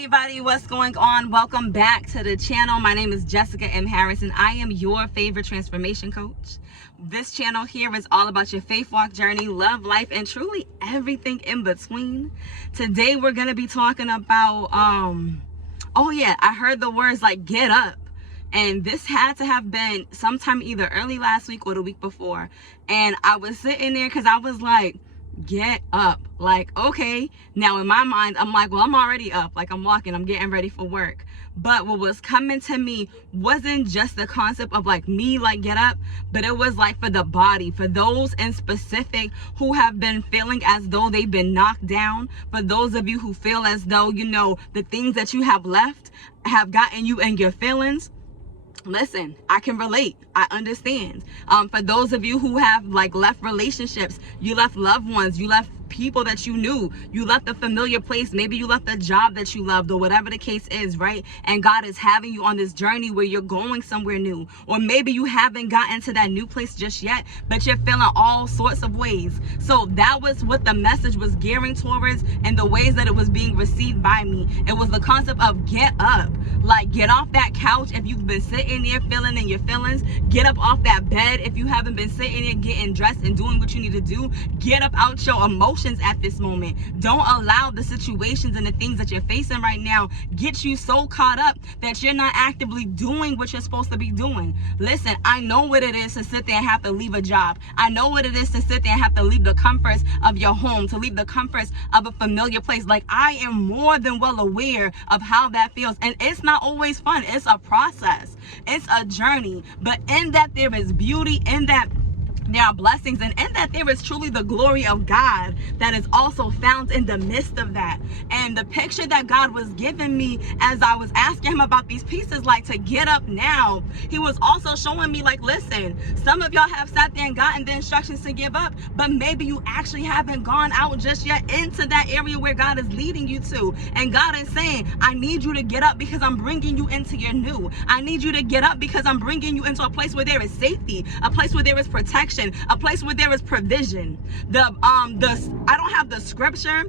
everybody, what's going on? Welcome back to the channel. My name is Jessica M. Harris and I am your favorite transformation coach. This channel here is all about your faith walk journey, love, life, and truly everything in between. Today we're going to be talking about, I heard the words like get up. And this had to have been sometime either early last week or the week before. And I was sitting there because I was like, get up. Like, okay, now in my mind I'm like, well, I'm already up, like I'm walking, I'm getting ready for work. But what was coming to me wasn't just the concept of like me like get up, but it was like for the body, for those in specific who have been feeling as though they've been knocked down, for those of you who feel as though, you know, the things that you have left have gotten you in your feelings. Listen, I can relate. I understand. For those of you who have like left relationships, you left loved ones, you left people that you knew, you left a familiar place, maybe you left a job that you loved or whatever the case is, right? And God is having you on this journey where you're going somewhere new, or maybe you haven't gotten to that new place just yet, but you're feeling all sorts of ways. So that was what the message was gearing towards and the ways that it was being received by me. It was the concept of get up, like get off that couch. If you've been sitting there feeling in your feelings, get up off that bed. If you haven't been sitting there getting dressed and doing what you need to do, get up out your emotions at this moment. Don't allow the situations and the things that you're facing right now get you so caught up that you're not actively doing what you're supposed to be doing. Listen, I know what it is to sit there and have to leave a job. I know what it is to sit there and have to leave the comforts of your home, to leave the comforts of a familiar place. Like, I am more than well aware of how that feels, and it's not always fun. It's a process, it's a journey, but in that there is beauty, in that there are blessings, and in that there is truly the glory of God that is also found in the midst of that. And the picture that God was giving me as I was asking him about these pieces, like to get up now, he was also showing me like, listen, some of y'all have sat there and gotten the instructions to give up, but maybe you actually haven't gone out just yet into that area where God is leading you to. And God is saying, I need you to get up because I'm bringing you into your new. I need you to get up because I'm bringing you into a place where there is safety, a place where there is protection, a place where there is provision. I don't have the scripture,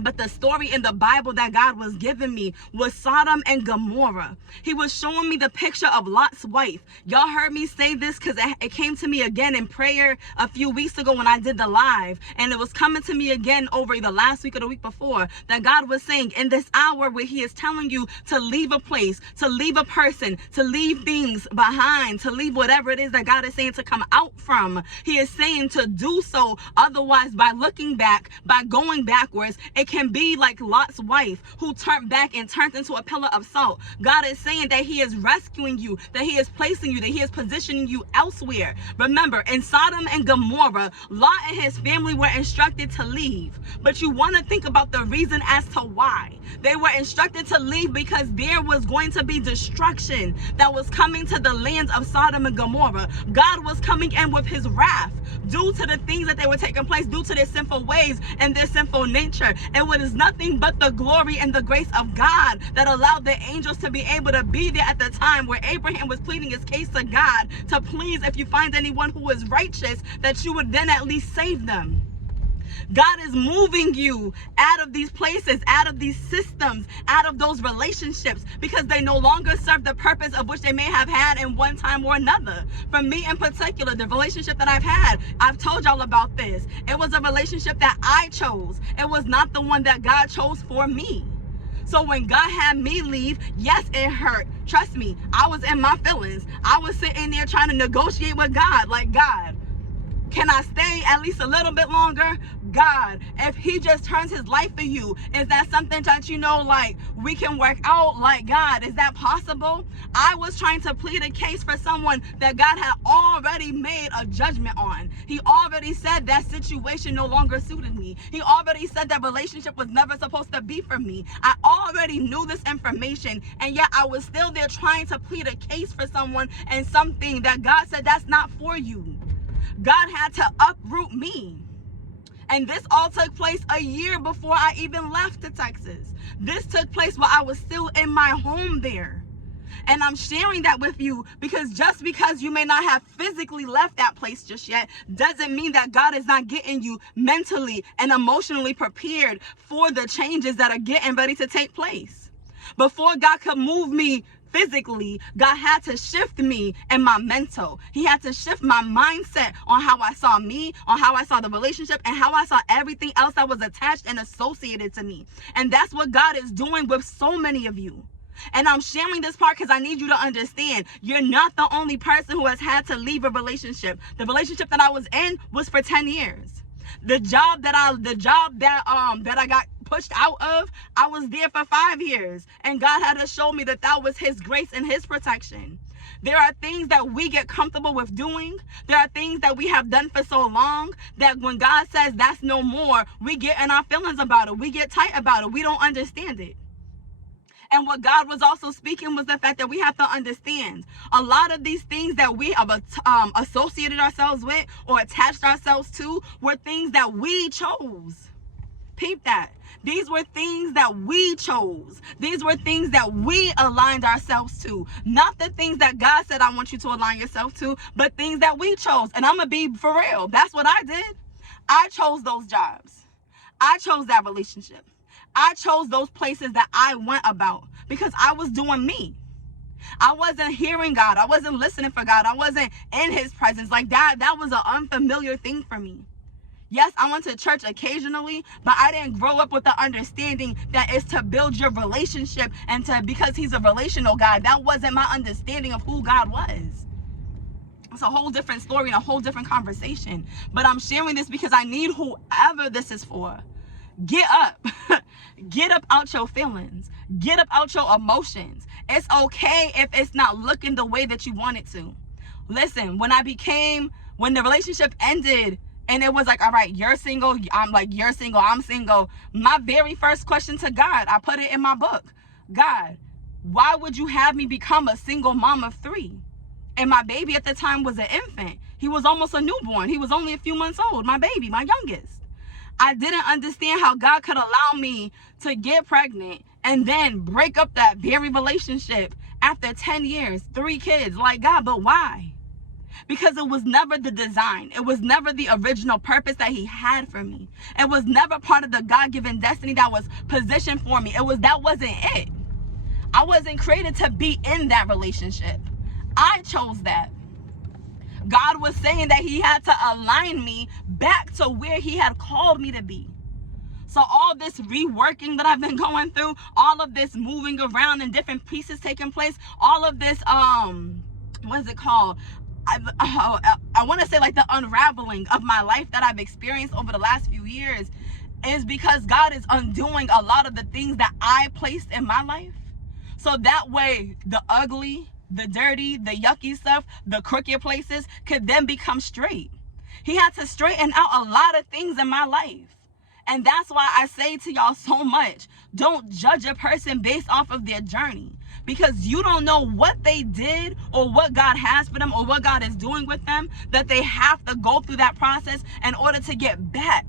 but the story in the Bible that God was giving me was Sodom and Gomorrah. He was showing me the picture of Lot's wife. Y'all heard me say this because it came to me again in prayer a few weeks ago when I did the live. And it was coming to me again over either last week or the week before, that God was saying in this hour where he is telling you to leave a place, to leave a person, to leave things behind, to leave whatever it is that God is saying to come out from. He is saying to do so. Otherwise, by looking back, by going backwards, it can be like Lot's wife who turned back and turned into a pillar of salt. God is saying that he is rescuing you, that he is placing you, that he is positioning you elsewhere. Remember, in Sodom and Gomorrah, Lot and his family were instructed to leave. But you want to think about the reason as to why. They were instructed to leave because there was going to be destruction that was coming to the lands of Sodom and Gomorrah. God was coming in with his wrath due to the things that they were taking place, due to their sinful ways and their sinful nature. It was nothing but the glory and the grace of God that allowed the angels to be able to be there at the time where Abraham was pleading his case to God to please, if you find anyone who is righteous, that you would then at least save them. God is moving you out of these places, out of these systems, out of those relationships, because they no longer serve the purpose of which they may have had in one time or another. For me in particular, the relationship that I've had, I've told y'all about this. It was a relationship that I chose. It was not the one that God chose for me. So when God had me leave, yes, it hurt. Trust me, I was in my feelings. I was sitting there trying to negotiate with God, like, God, can I stay at least a little bit longer? God, if he just turns his life for you, is that something that, you know, like we can work out? Like, God, is that possible? I was trying to plead a case for someone that God had already made a judgment on. He already said that situation no longer suited me. He already said that relationship was never supposed to be for me. I already knew this information, and yet I was still there trying to plead a case for someone and something that God said that's not for you. God had to uproot me. And this all took place a year before I even left to Texas. This took place while I was still in my home there. And I'm sharing that with you because just because you may not have physically left that place just yet doesn't mean that God is not getting you mentally and emotionally prepared for the changes that are getting ready to take place. Before God could move me physically, God had to shift me in my mental. He had to shift my mindset on how I saw me, on how I saw the relationship, and how I saw everything else that was attached and associated to me. And that's what God is doing with so many of you. And I'm sharing this part because I need you to understand you're not the only person who has had to leave a relationship. The relationship that I was in was for 10 years. The job that I got pushed out of, I was there for 5 years. And God had to show me that that was his grace and his protection. There are things that we get comfortable with doing. There are things that we have done for so long that when God says that's no more, we get in our feelings about it. We get tight about it. We don't understand it. And what God was also speaking was the fact that we have to understand a lot of these things that we have associated ourselves with or attached ourselves to were things that we chose. Peep that. These were things that we chose. These were things that we aligned ourselves to. Not the things that God said, I want you to align yourself to, but things that we chose. And I'm going to be for real. That's what I did. I chose those jobs. I chose that relationship. I chose those places that I went about because I was doing me. I wasn't hearing God. I wasn't listening for God. I wasn't in his presence. Like that was an unfamiliar thing for me. Yes, I went to church occasionally, but I didn't grow up with the understanding that it's to build your relationship and because he's a relational God. That wasn't my understanding of who God was. It's a whole different story and a whole different conversation. But I'm sharing this because I need whoever this is for. Get up. Get up out your feelings. Get up out your emotions. It's okay if it's not looking the way that you want it to. Listen, when the relationship ended and it was like, all right, you're single. I'm like, you're single. I'm single. My very first question to God, I put it in my book. God, why would you have me become a single mom of 3? And my baby at the time was an infant. He was almost a newborn. He was only a few months old. My baby, my youngest. I didn't understand how God could allow me to get pregnant and then break up that very relationship after 10 years, 3 kids. Like, God, but why? Because it was never the design. It was never the original purpose that he had for me. It was never part of the God-given destiny that was positioned for me. That wasn't it. I wasn't created to be in that relationship. I chose that. God was saying that he had to align me back to where he had called me to be. So all this reworking that I've been going through, all of this moving around and different pieces taking place, all of this, what is it called? I want to say like the unraveling of my life that I've experienced over the last few years is because God is undoing a lot of the things that I placed in my life. So that way the ugly, the dirty, the yucky stuff, the crooked places could then become straight. He had to straighten out a lot of things in my life. And that's why I say to y'all so much, don't judge a person based off of their journey. Because you don't know what they did or what God has for them or what God is doing with them, that they have to go through that process in order to get back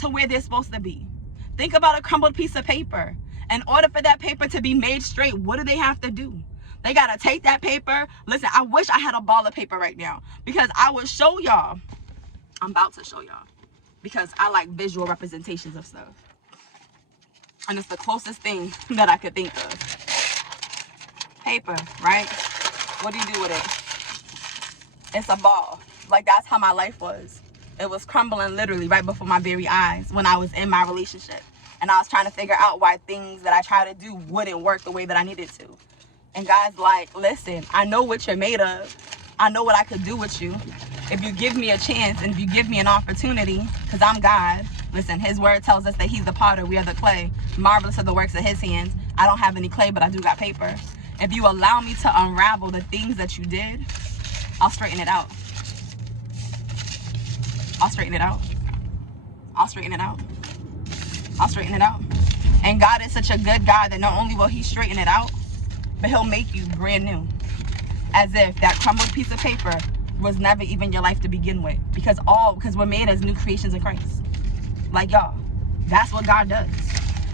to where they're supposed to be. Think about a crumbled piece of paper. In order for that paper to be made straight, what do they have to do? They got to take that paper. Listen, I wish I had a ball of paper right now because I would show y'all. I'm about to show y'all because I like visual representations of stuff. And it's the closest thing that I could think of. Paper, right? What do you do with it? It's a ball. Like, that's how my life was. It was crumbling literally right before my very eyes when I was in my relationship. And I was trying to figure out why things that I tried to do wouldn't work the way that I needed to. And God's like, listen, I know what you're made of. I know what I could do with you. If you give me a chance and if you give me an opportunity, because I'm God. Listen, his word tells us that he's the potter, we are the clay. Marvelous are the works of his hands. I don't have any clay, but I do got paper. If you allow me to unravel the things that you did, I'll straighten it out. I'll straighten it out. I'll straighten it out. I'll straighten it out. And God is such a good God that not only will he straighten it out, but he'll make you brand new. As if that crumbled piece of paper was never even your life to begin with. Because we're made as new creations in Christ. Like, y'all, that's what God does.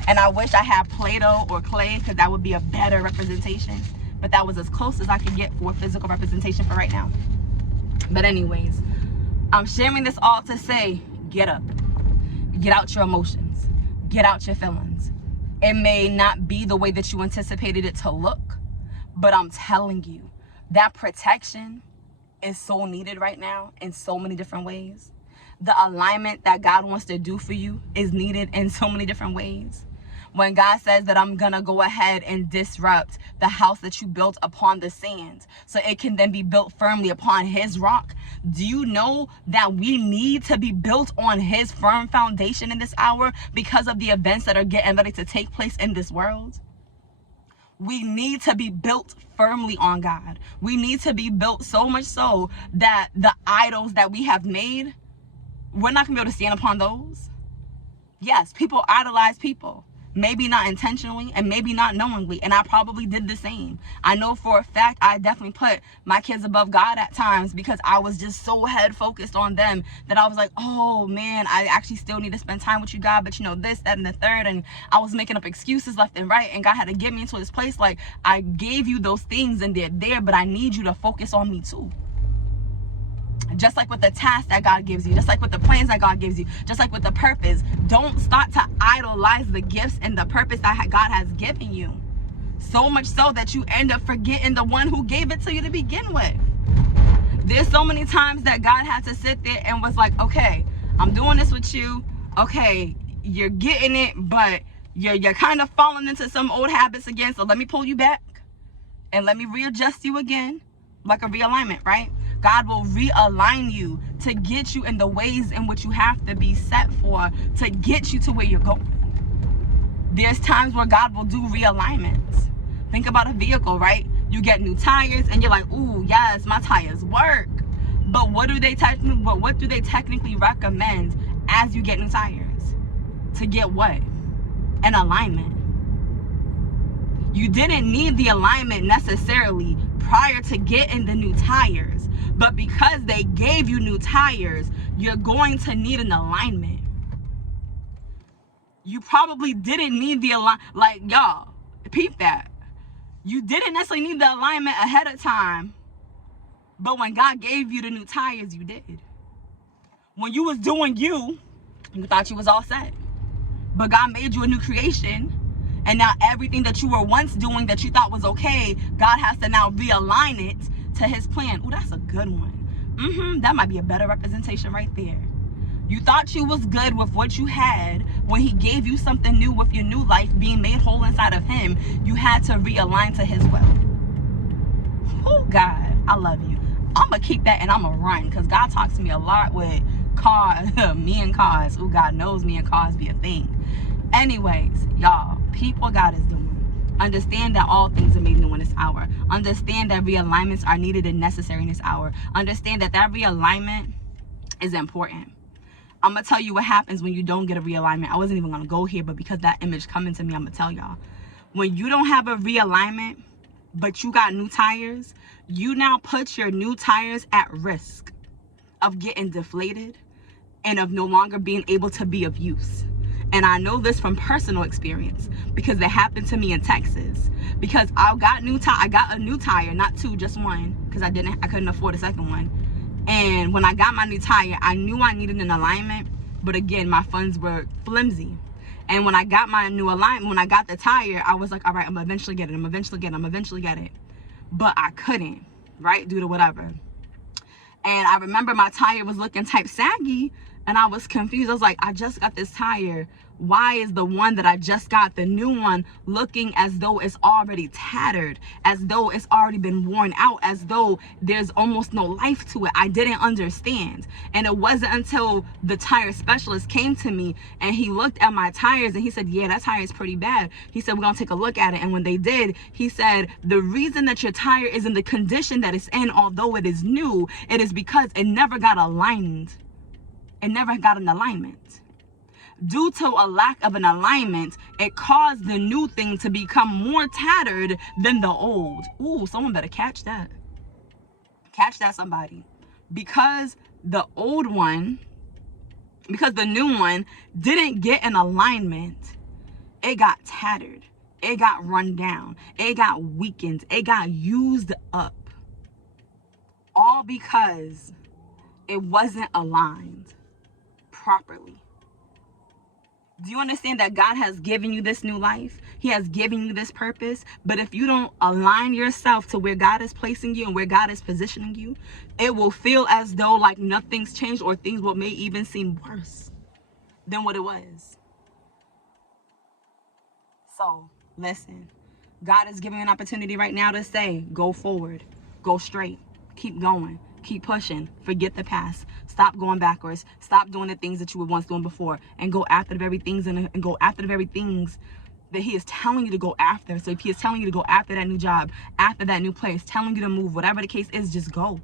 And I wish I had Play-Doh or clay, because that would be a better representation. But that was as close as I could get for physical representation for right now. But anyways, I'm sharing this all to say, get up. Get out your emotions. Get out your feelings. It may not be the way that you anticipated it to look, but I'm telling you, that protection is so needed right now in so many different ways. The alignment that God wants to do for you is needed in so many different ways. When God says that I'm gonna go ahead and disrupt the house that you built upon the sand so it can then be built firmly upon his rock, do you know that we need to be built on his firm foundation in this hour because of the events that are getting ready to take place in this world? We need to be built firmly on God. We need to be built so much so that the idols that we have made, we're not gonna be able to stand upon those. Yes, people idolize people. Maybe not intentionally and maybe not knowingly. And I probably did the same. I know for a fact I definitely put my kids above God at times because I was just so head focused on them that I was like, oh man, I actually still need to spend time with you, God. But you know, this, that, and the third. And I was making up excuses left and right. And God had to get me into this place like, I gave you those things and they're there, but I need you to focus on me too. Just like with the task that God gives you, just like with the plans that God gives you, just like with the purpose. Don't start to idolize the gifts and the purpose that God has given you. So much so that you end up forgetting the one who gave it to you to begin with. There's so many times that God had to sit there and was like, okay, I'm doing this with you. Okay, you're getting it, but you're kind of falling into some old habits again. So let me pull you back and let me readjust you again, like a realignment, right? God will realign you to get you in the ways in which you have to be set for, to get you to where you're going. There's times where God will do realignments. Think about a vehicle, right? You get new tires and you're like, ooh, yes, my tires work. But what do they technically recommend as you get new tires? To get what? An alignment. You didn't need the alignment necessarily prior to getting the new tires, but because they gave you new tires, you're going to need an alignment. You probably didn't need the alignment, like y'all, peep that. You didn't necessarily need the alignment ahead of time, but when God gave you the new tires, you did. When you was doing you thought you was all set, but God made you a new creation. And now everything that you were once doing that you thought was okay, God has to now realign it to his plan. Oh, that's a good one. That might be a better representation right there. You thought you was good with what you had. When he gave you something new with your new life, being made whole inside of him, you had to realign to his will. Oh, God, I love you. I'm going to keep that and I'm going to run because God talks to me a lot with cars, me and cars. Oh, God knows me and cars be a thing. Anyways, y'all, peep what God is doing. Understand that all things are made new in this hour. Understand that realignments are needed and necessary in this hour. Understand that that realignment is important. I'm going to tell you what happens when you don't get a realignment. I wasn't even going to go here, but because that image coming to me, I'm going to tell y'all. When you don't have a realignment, but you got new tires, you now put your new tires at risk of getting deflated and of no longer being able to be of use. And I know this from personal experience because it happened to me in Texas. Because I got a new tire, not two, just one, because I couldn't afford a second one. And when I got my new tire, I knew I needed an alignment, but again, my funds were flimsy. And when I got my new alignment, when I got the tire, I was like, all right, I'm eventually get it. But I couldn't, right, due to whatever. And I remember my tire was looking type saggy, and I was confused. I was like, I just got this tire. Why is the one that I just got, the new one, looking as though it's already tattered, as though it's already been worn out, as though there's almost no life to it? I didn't understand. And it wasn't until the tire specialist came to me and he looked at my tires and he said, yeah, that tire is pretty bad. He said, we're going to take a look at it. And when they did, he said, the reason that your tire is in the condition that it's in, although it is new, it is because it never got aligned. It never got an alignment. Due to a lack of an alignment, it caused the new thing to become more tattered than the old. Ooh, someone better catch that. Catch that, somebody. Because the new one didn't get an alignment, it got tattered. It got run down. It got weakened. It got used up. All because it wasn't aligned properly. Do you understand that God has given you this new life? He has given you this purpose. But if you don't align yourself to where God is placing you and where God is positioning you, it will feel as though like nothing's changed, or things will may even seem worse than what it was. So listen, God is giving you an opportunity right now to say, go forward, go straight, keep going. Keep pushing. Forget the past. Stop going backwards. Stop doing the things that you were once doing before, and go after the very things and go after the very things that he is telling you to go after. So if he is telling you to go after that new job, after that new place, telling you to move, whatever the case is, just go.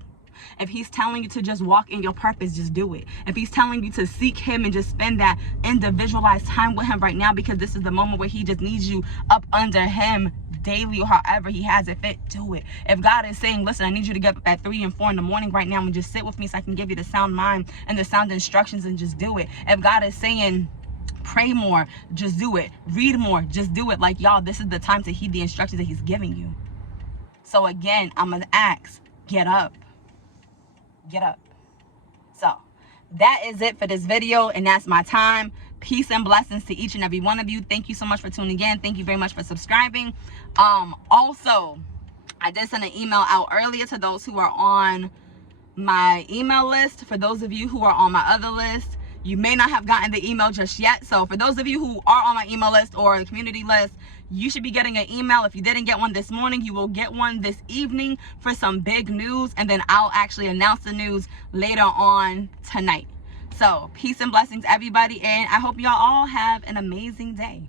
If he's telling you to just walk in your purpose, just do it. If he's telling you to seek him and just spend that individualized time with him right now, because this is the moment where he just needs you up under him daily, or however he has it fit, do it. If God is saying, listen, I need you to get up at 3 and 4 in the morning right now and just sit with me so I can give you the sound mind and the sound instructions, and just do it. If God is saying, pray more, just do it. Read more, just do it. Like, y'all, this is the time to heed the instructions that he's giving you. So again, I'm gonna ask, get up. Get up. So that is it for this video, and that's my time. Peace and blessings to each and every one of you. Thank you so much for tuning in. Thank you very much for subscribing. Also, I did send an email out earlier to those who are on my email list. For those of you who are on my other list, you may not have gotten the email just yet. So for those of you who are on my email list or the community list, you should be getting an email. If you didn't get one this morning, you will get one this evening for some big news, and then I'll actually announce the news later on tonight. So peace and blessings, everybody, and I hope y'all all have an amazing day.